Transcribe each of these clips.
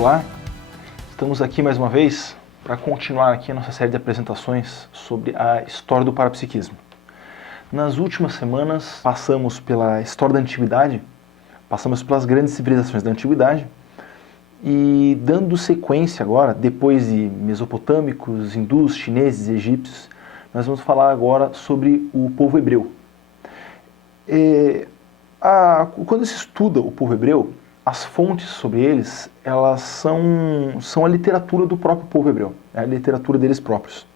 Olá, estamos aqui mais uma vez para continuar aqui a nossa série de apresentações sobre a história do parapsiquismo. Nas últimas semanas passamos pela história da Antiguidade, passamos pelas grandes civilizações da Antiguidade e dando sequência agora, depois de mesopotâmicos, hindus, chineses, egípcios, nós vamos falar agora sobre o povo hebreu. Quando se estuda o povo hebreu, as fontes sobre eles, elas são a literatura do próprio povo hebreu, a literatura deles próprios.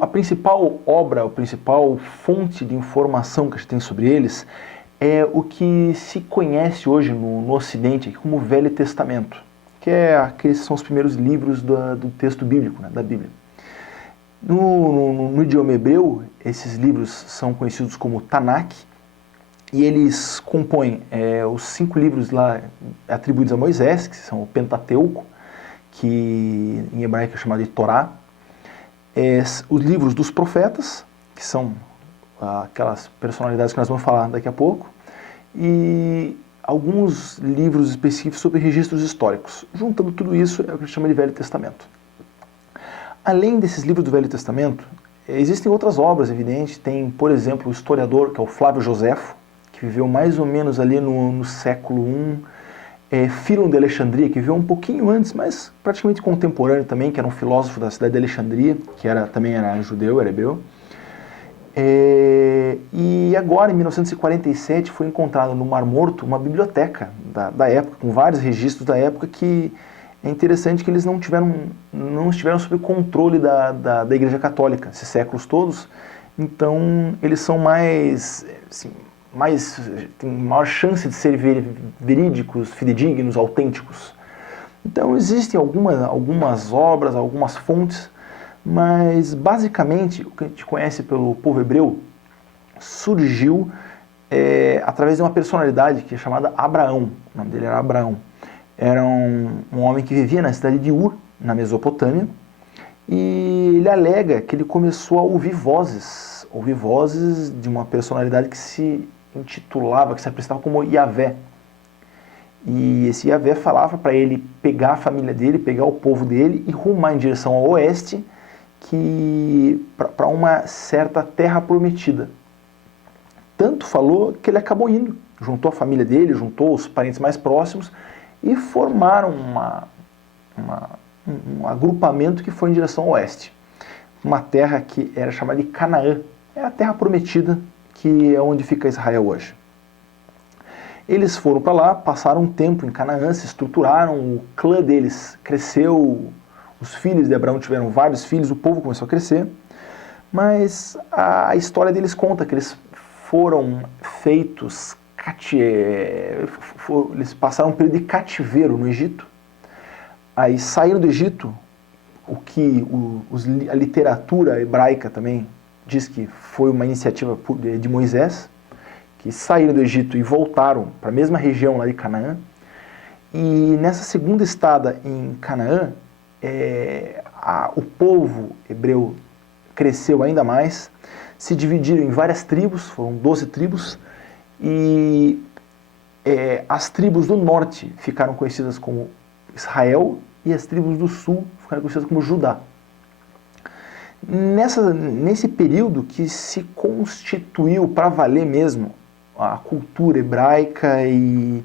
A principal obra, a principal fonte de informação que a gente tem sobre eles é o que se conhece hoje no Ocidente como Velho Testamento, que aqueles são os primeiros livros do texto bíblico, né, da Bíblia. No idioma hebreu, esses livros são conhecidos como Tanakh, e eles compõem os 5 livros lá atribuídos a Moisés, que são o Pentateuco, que em hebraico é chamado de Torá, os livros dos profetas, que são aquelas personalidades que nós vamos falar daqui a pouco, e alguns livros específicos sobre registros históricos. Juntando tudo isso é o que a gente chama de Velho Testamento. Além desses livros do Velho Testamento, existem outras obras, evidente. Tem, por exemplo, o historiador, que é o Flávio Joséfo, que viveu mais ou menos ali no século I, Fílon de Alexandria, que viveu um pouquinho antes, mas praticamente contemporâneo também, que era um filósofo da cidade de Alexandria, que também era judeu, era hebreu. E agora, em 1947, foi encontrado no Mar Morto uma biblioteca da época, com vários registros da época, que é interessante que eles não estiveram sob controle da Igreja Católica esses séculos todos, então eles são tem maior chance de ser verídicos, fidedignos, autênticos. Então existem algumas obras, algumas fontes, mas basicamente o que a gente conhece pelo povo hebreu surgiu através de uma personalidade que é chamada Abraão. O nome dele era Abraão. Era um homem que vivia na cidade de Ur, na Mesopotâmia, e ele alega que ele começou a ouvir vozes de uma personalidade que se intitulava, que se apresentava como Yahvé. E esse Yahvé falava para ele pegar a família dele, pegar o povo dele e rumar em direção ao oeste, para uma certa terra prometida. Tanto falou que ele acabou indo, juntou a família dele, juntou os parentes mais próximos e formaram um agrupamento que foi em direção ao oeste. Uma terra que era chamada de Canaã, é a terra prometida, que é onde fica Israel hoje. Eles foram para lá, passaram um tempo em Canaã, se estruturaram, o clã deles cresceu, os filhos de Abraão tiveram vários filhos, o povo começou a crescer, mas a história deles conta que eles foram feitos, eles passaram um período de cativeiro no Egito, aí saíram do Egito, o que a literatura hebraica também diz que foi uma iniciativa de Moisés, que saíram do Egito e voltaram para a mesma região lá de Canaã. E nessa segunda estada em Canaã, o povo hebreu cresceu ainda mais, se dividiram em várias tribos, foram 12 tribos, e as tribos do norte ficaram conhecidas como Israel, e as tribos do sul ficaram conhecidas como Judá. Nesse período que se constituiu para valer mesmo a cultura hebraica, e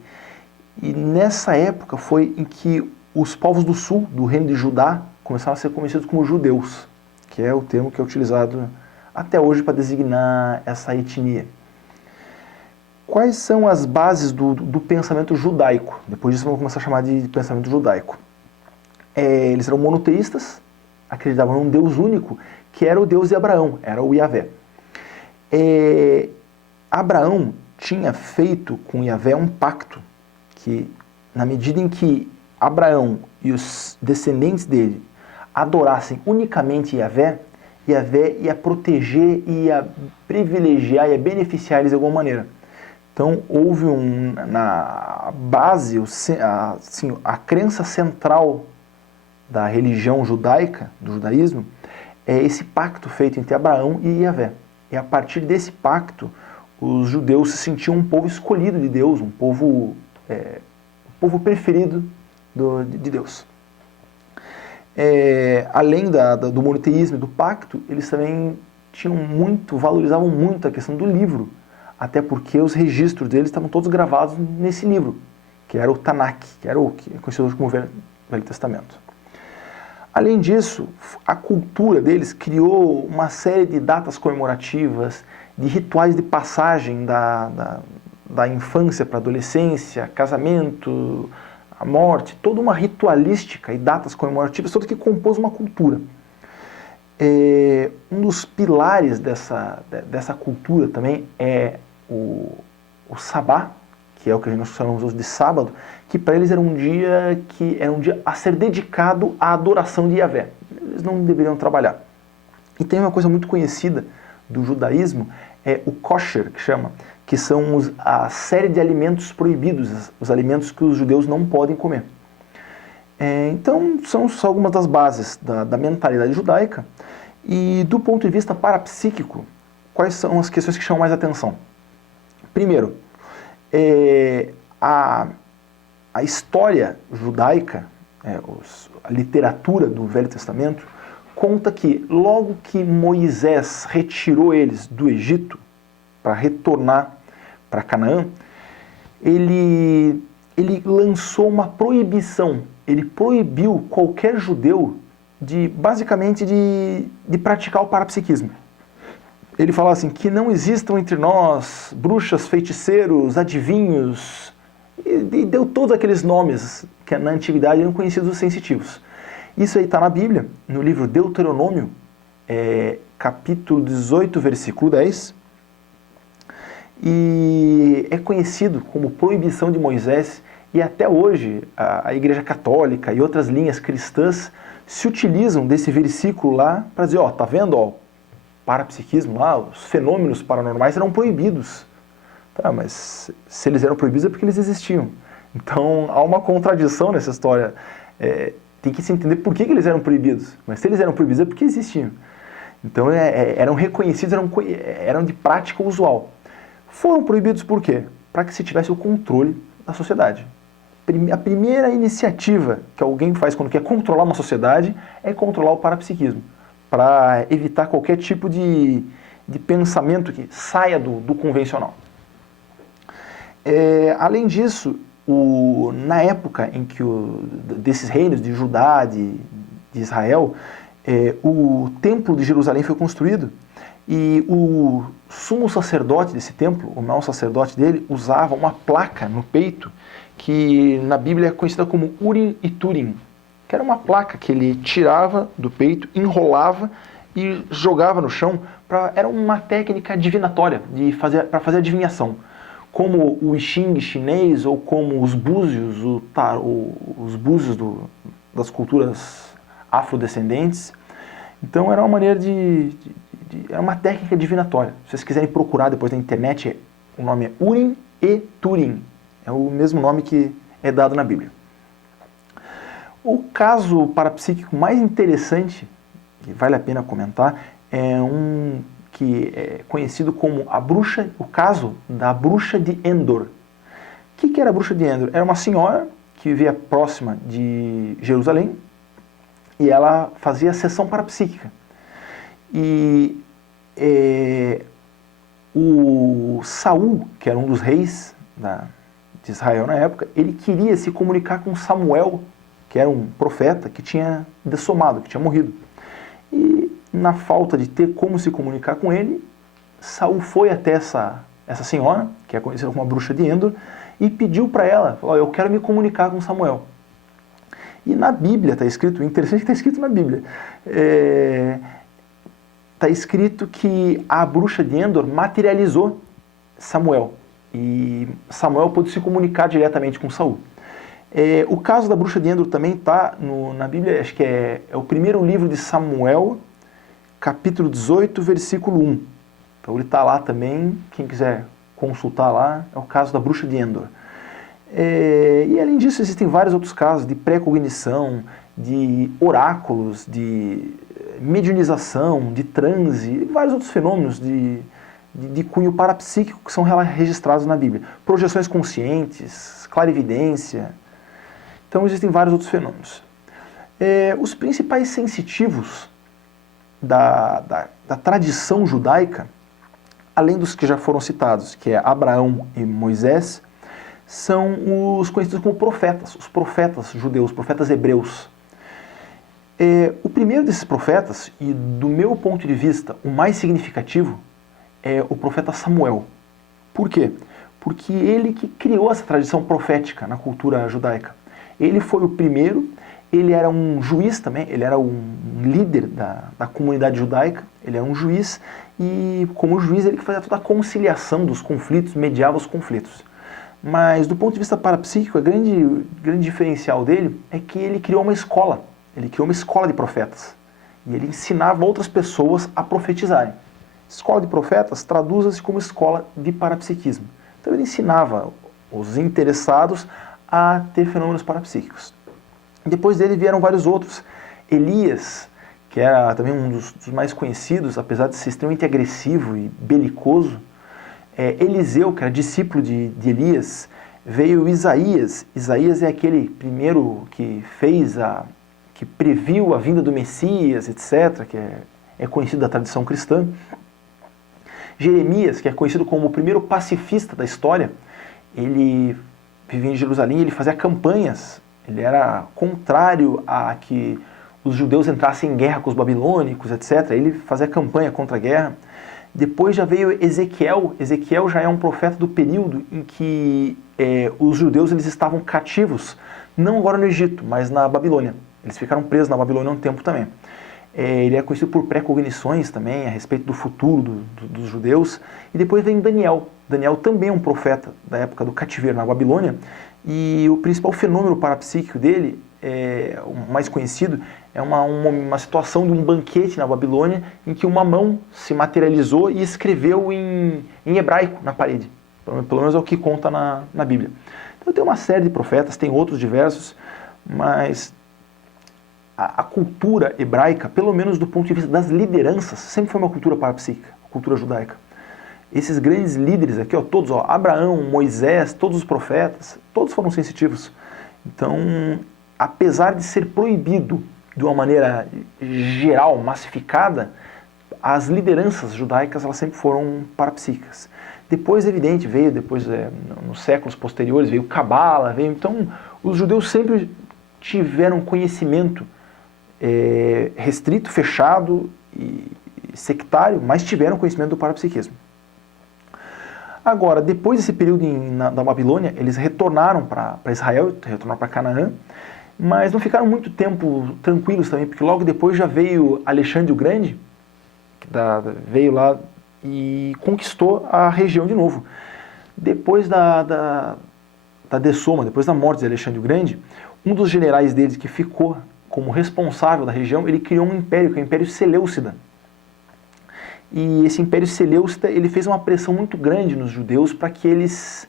nessa época foi em que os povos do sul, do reino de Judá, começaram a ser conhecidos como judeus, que é o termo que é utilizado até hoje para designar essa etnia. Quais são as bases do pensamento judaico? Depois disso vamos começar a chamar de pensamento judaico. Eles eram monoteístas, acreditavam num Deus único, que era o Deus de Abraão, era o Yahvé. Abraão tinha feito com Yahvé um pacto, que na medida em que Abraão e os descendentes dele adorassem unicamente Yahvé, Yahvé ia proteger, ia privilegiar, ia beneficiar eles de alguma maneira. Então houve na base, a crença central da religião judaica, do judaísmo, é esse pacto feito entre Abraão e Yahvé. E a partir desse pacto, os judeus se sentiam um povo escolhido de Deus, um povo preferido de Deus. Além do monoteísmo e do pacto, eles também valorizavam muito a questão do livro, até porque os registros deles estavam todos gravados nesse livro, que era o Tanakh, que era o que é conhecido como Velho Testamento. Além disso, a cultura deles criou uma série de datas comemorativas, de rituais de passagem da infância para a adolescência, casamento, a morte, toda uma ritualística e datas comemorativas, tudo que compôs uma cultura. Um dos pilares dessa cultura também é o Sabá, que é o que nós chamamos hoje de sábado, que para eles era um dia a ser dedicado à adoração de Yahvé. Eles não deveriam trabalhar. E tem uma coisa muito conhecida do judaísmo, é o kosher, que são a série de alimentos proibidos, os alimentos que os judeus não podem comer. Então, são só algumas das bases da mentalidade judaica. E do ponto de vista parapsíquico, quais são as questões que chamam mais atenção? Primeiro, a história judaica, a literatura do Velho Testamento, conta que logo que Moisés retirou eles do Egito para retornar para Canaã, ele lançou uma proibição, ele proibiu qualquer judeu basicamente de praticar o parapsiquismo. Ele falava assim, que não existam entre nós bruxas, feiticeiros, adivinhos, e deu todos aqueles nomes que na antiguidade eram conhecidos os sensitivos. Isso aí está na Bíblia, no livro Deuteronômio, capítulo 18, versículo 10, e é conhecido como proibição de Moisés, e até hoje a Igreja Católica e outras linhas cristãs se utilizam desse versículo lá para dizer, tá vendo, parapsiquismo lá, os fenômenos paranormais eram proibidos. Tá, mas se eles eram proibidos é porque eles existiam. Então há uma contradição nessa história. Tem que se entender por que eles eram proibidos. Mas se eles eram proibidos é porque existiam. Então eram reconhecidos, eram de prática usual. Foram proibidos por quê? Para que se tivesse o controle da sociedade. A primeira iniciativa que alguém faz quando quer controlar uma sociedade é controlar o parapsiquismo, para evitar qualquer tipo de pensamento que saia do convencional. Além disso, na época em que desses reinos de Judá, de Israel, o templo de Jerusalém foi construído e o sumo sacerdote desse templo, o maior sacerdote dele, usava uma placa no peito que na Bíblia é conhecida como Urim e Turim, que era uma placa que ele tirava do peito, enrolava e jogava no chão. Era uma técnica divinatória para fazer adivinhação. Como o I Ching chinês ou como os búzios, os búzios das culturas afrodescendentes. Então era uma maneira era uma técnica divinatória. Se vocês quiserem procurar depois na internet, o nome é Urim e Turim. É o mesmo nome que é dado na Bíblia. O caso parapsíquico mais interessante, que vale a pena comentar, é um que é conhecido como o caso da bruxa de Endor. O que era a bruxa de Endor? Era uma senhora que vivia próxima de Jerusalém e ela fazia sessão parapsíquica. E o Saul, que era um dos reis de Israel na época, ele queria se comunicar com Samuel, que era um profeta que tinha dessomado, que tinha morrido. E na falta de ter como se comunicar com ele, Saul foi até essa senhora, que é conhecida como a bruxa de Endor, e pediu para ela, falou, eu quero me comunicar com Samuel. E na Bíblia está escrito, interessante que está escrito na Bíblia, está escrito que a bruxa de Endor materializou Samuel, e Samuel pôde se comunicar diretamente com Saul. O caso da bruxa de Endor também está na Bíblia, acho que é o primeiro livro de Samuel, capítulo 18, versículo 1. Então ele está lá também, quem quiser consultar lá, é o caso da bruxa de Endor. E além disso existem vários outros casos de pré-cognição, de oráculos, de mediunização, de transe, e vários outros fenômenos de cunho parapsíquico que são registrados na Bíblia. Projeções conscientes, clarividência. Então existem vários outros fenômenos. Os principais sensitivos da tradição judaica, além dos que já foram citados, que é Abraão e Moisés, são os conhecidos como profetas, os profetas judeus, profetas hebreus. O primeiro desses profetas, e do meu ponto de vista o mais significativo, é o profeta Samuel. Por quê? Porque ele que criou essa tradição profética na cultura judaica. Ele foi o primeiro, ele era um juiz também, ele era um líder da comunidade judaica, ele era um juiz, e como juiz ele fazia toda a conciliação dos conflitos, mediava os conflitos. Mas do ponto de vista parapsíquico, o grande diferencial dele é que ele criou uma escola de profetas, e ele ensinava outras pessoas a profetizarem. Escola de profetas traduz-se como escola de parapsiquismo. Então ele ensinava os interessados a ter fenômenos parapsíquicos. Depois dele vieram vários outros. Elias, que era também um dos mais conhecidos, apesar de ser extremamente agressivo e belicoso. Eliseu, que era discípulo de Elias. Veio Isaías. Isaías é aquele primeiro que que previu a vinda do Messias, etc., que é conhecido da tradição cristã. Jeremias, que é conhecido como o primeiro pacifista da história, ele vivia em Jerusalém, ele fazia campanhas, ele era contrário a que os judeus entrassem em guerra com os babilônicos, etc. Ele fazia campanha contra a guerra. Depois já veio Ezequiel. Ezequiel já é um profeta do período em que os judeus eles estavam cativos, não agora no Egito, mas na Babilônia. Eles ficaram presos na Babilônia um tempo também. Ele é conhecido por pré-cognições também, a respeito do futuro dos judeus. E depois vem Daniel. Daniel também é um profeta da época do cativeiro na Babilônia. E o principal fenômeno parapsíquico dele, o mais conhecido, é uma situação de um banquete na Babilônia em que uma mão se materializou e escreveu em hebraico na parede. Pelo menos é o que conta na Bíblia. Então tem uma série de profetas, tem outros diversos, mas a cultura hebraica, pelo menos do ponto de vista das lideranças, sempre foi uma cultura parapsíquica, a cultura judaica. Esses grandes líderes aqui, todos, Abraão, Moisés, todos os profetas, todos foram sensitivos. Então, apesar de ser proibido de uma maneira geral, massificada, as lideranças judaicas elas sempre foram parapsíquicas. Depois, evidente, veio nos séculos posteriores, veio Cabala, então os judeus sempre tiveram conhecimento restrito, fechado e sectário, mas tiveram conhecimento do parapsiquismo. Agora, depois desse período da Babilônia, eles retornaram para Israel, retornaram para Canaã, mas não ficaram muito tempo tranquilos também, porque logo depois já veio Alexandre o Grande, que veio lá e conquistou a região de novo. Depois da dessoma, depois da morte de Alexandre o Grande, um dos generais deles que ficou como responsável da região, ele criou um império, que é o Império Seleucida. E esse Império Seleucida ele fez uma pressão muito grande nos judeus para que eles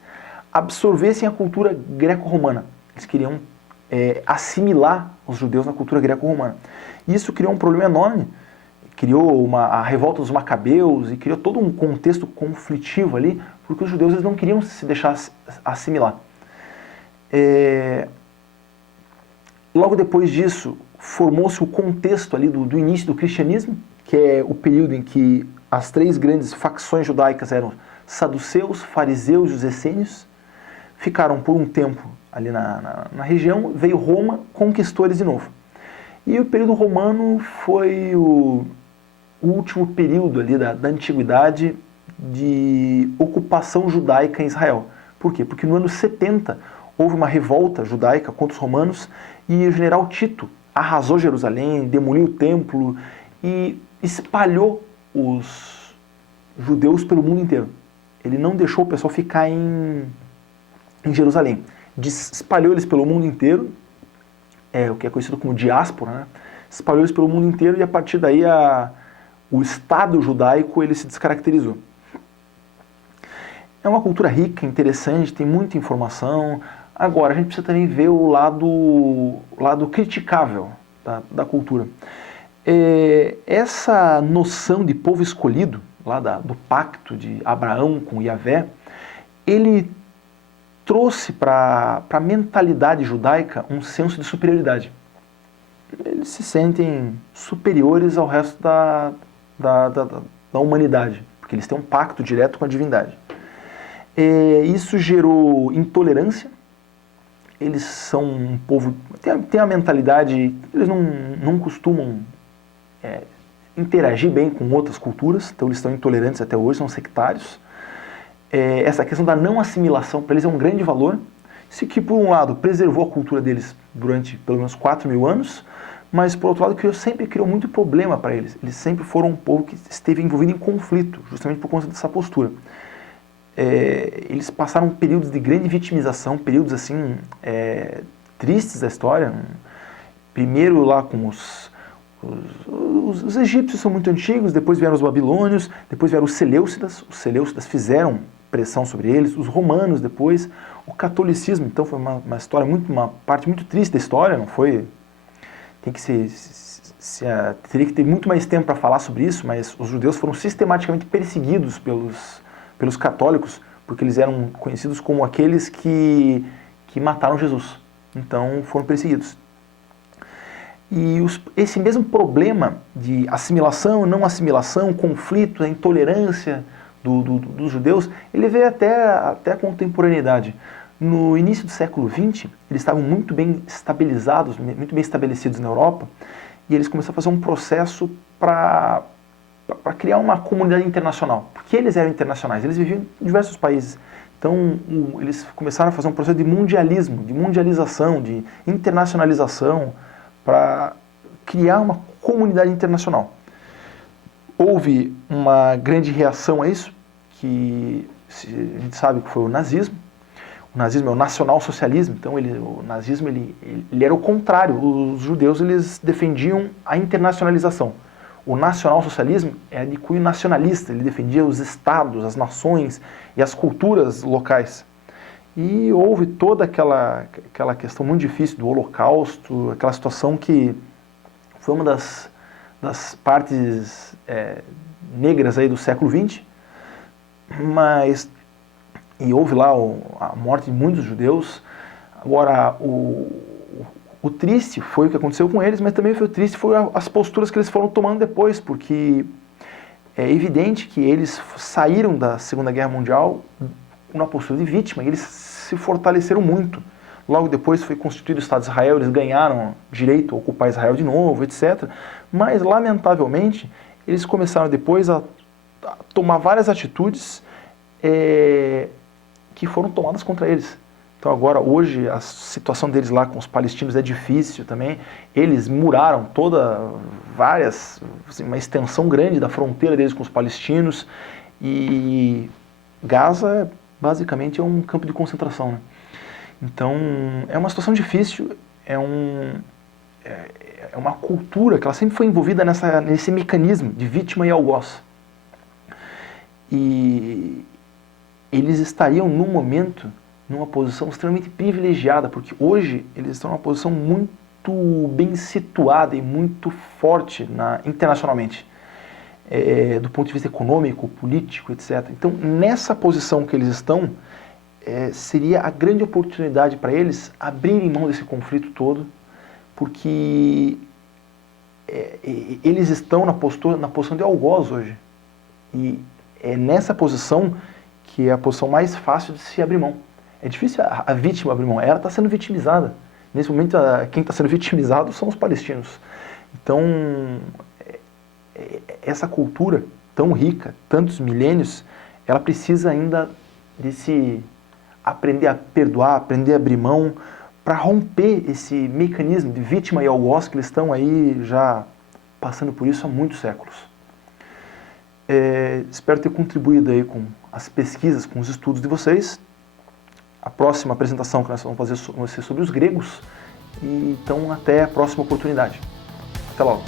absorvessem a cultura greco-romana. Eles queriam assimilar os judeus na cultura greco-romana. Isso criou um problema enorme, criou a revolta dos macabeus e criou todo um contexto conflitivo ali, porque os judeus eles não queriam se deixar assimilar. Logo depois disso, formou-se o contexto ali do início do cristianismo, que é o período em que as três grandes facções judaicas eram saduceus, fariseus e os essênios. Ficaram por um tempo ali na região, veio Roma, conquistou eles de novo. E o período romano foi o último período ali da antiguidade de ocupação judaica em Israel. Por quê? Porque no ano 70 houve uma revolta judaica contra os romanos e o general Tito arrasou Jerusalém, demoliu o templo e espalhou os judeus pelo mundo inteiro. Ele não deixou o pessoal ficar em Jerusalém. Espalhou eles pelo mundo inteiro, o que é conhecido como diáspora, né? Espalhou eles pelo mundo inteiro e a partir daí o Estado judaico ele se descaracterizou. É uma cultura rica, interessante, tem muita informação. Agora, a gente precisa também ver o lado criticável da cultura. Essa noção de povo escolhido, lá do pacto de Abraão com Yahvé, ele trouxe para a mentalidade judaica um senso de superioridade. Eles se sentem superiores ao resto da humanidade, porque eles têm um pacto direto com a divindade. Isso gerou intolerância. Eles são um povo... Tem a mentalidade... Eles não costumam interagir bem com outras culturas, então eles estão intolerantes até hoje, são sectários. Essa questão da não assimilação, para eles é um grande valor. Isso que, por um lado, preservou a cultura deles durante pelo menos 4.000 anos, mas, por outro lado, sempre criou muito problema para eles. Eles sempre foram um povo que esteve envolvido em conflito, justamente por conta dessa postura. Eles passaram períodos de grande vitimização, períodos assim tristes da história. Primeiro lá com os egípcios são muito antigos, depois vieram os babilônios, depois vieram os Seleucidas fizeram pressão sobre eles, os romanos depois, o catolicismo. Então foi uma parte muito triste da história, não foi... teria que ter muito mais tempo para falar sobre isso, mas os judeus foram sistematicamente perseguidos pelos católicos, porque eles eram conhecidos como aqueles que mataram Jesus. Então foram perseguidos. E esse mesmo problema de assimilação, não assimilação, conflito, a intolerância dos judeus, ele veio até a contemporaneidade. No início do século XX, eles estavam muito bem estabilizados, muito bem estabelecidos na Europa, e eles começaram a fazer um processo para criar uma comunidade internacional, porque eles eram internacionais, eles viviam em diversos países. Então, eles começaram a fazer um processo de mundialismo, de mundialização, de internacionalização, para criar uma comunidade internacional. Houve uma grande reação a isso, que a gente sabe que foi o nazismo. O nazismo é o nacional-socialismo, então o nazismo ele era o contrário. Os judeus eles defendiam a internacionalização. O nacional-socialismo é de cunho nacionalista, ele defendia os estados, as nações e as culturas locais. E houve toda aquela questão muito difícil do Holocausto, aquela situação que foi uma das partes negras aí do século XX, e houve lá a morte de muitos judeus. Agora, o triste foi o que aconteceu com eles, mas também foi triste foi as posturas que eles foram tomando depois, porque é evidente que eles saíram da Segunda Guerra Mundial com uma postura de vítima, e eles se fortaleceram muito. Logo depois foi constituído o Estado de Israel, eles ganharam direito a ocupar Israel de novo, etc. Mas, lamentavelmente, eles começaram depois a tomar várias atitudes que foram tomadas contra eles. Então agora, hoje, a situação deles lá com os palestinos é difícil também. Eles muraram uma extensão grande da fronteira deles com os palestinos, e Gaza basicamente é um campo de concentração, né? Então é uma situação difícil, é uma cultura que ela sempre foi envolvida nesse mecanismo de vítima e algoz. E eles estariam no momento numa posição extremamente privilegiada, porque hoje eles estão numa posição muito bem situada e muito forte internacionalmente, do ponto de vista econômico, político, etc. Então, nessa posição que eles estão, seria a grande oportunidade para eles abrirem mão desse conflito todo, porque eles estão na posição de algoz hoje. E é nessa posição que é a posição mais fácil de se abrir mão. É difícil a vítima abrir mão, ela está sendo vitimizada. Nesse momento, quem está sendo vitimizado são os palestinos. Então, essa cultura tão rica, tantos milênios, ela precisa ainda de aprender a perdoar, aprender a abrir mão, para romper esse mecanismo de vítima e algoz que eles estão aí já passando por isso há muitos séculos. Espero ter contribuído aí com as pesquisas, com os estudos de vocês. A próxima apresentação que nós vamos fazer vai ser sobre os gregos. Então, até a próxima oportunidade. Até logo.